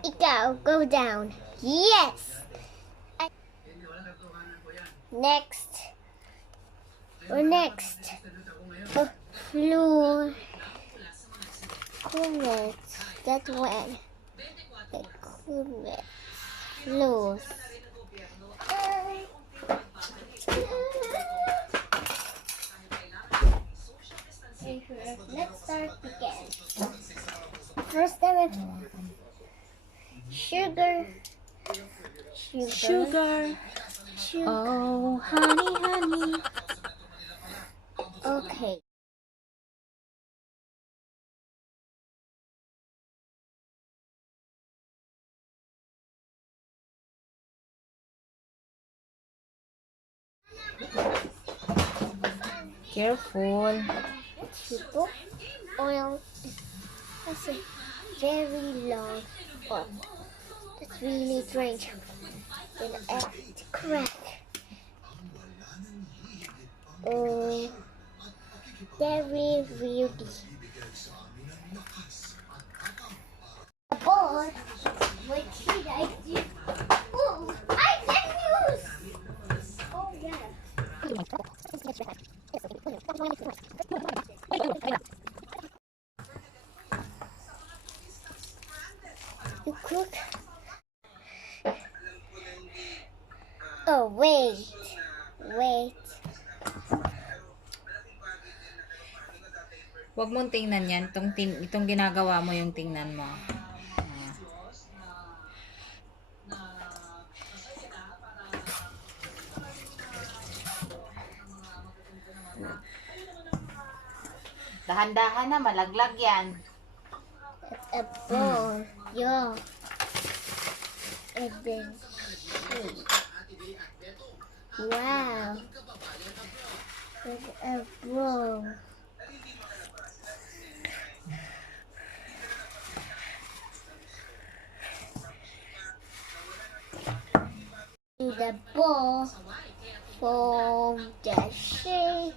Ikaw, go down. Yes! Next. Or next. Flu. Comets. That one. The comets. Flues. Let's start again. First time, sugar. Sugar. Oh, honey, honey. Okay. Careful. Ito, oil has a very long pot. That's really strange. Then add the crack. Oh, very beauty. But what should I do? Oh, I can use. Oh yeah. You cook. Oh wait. Huwag mong tingnan yan. Itong ginagawa mo yung tingnan mo. Dahan-dahan na, malaglag yan. A ball. Yeah. And then wow. With a ball. The ball from the shape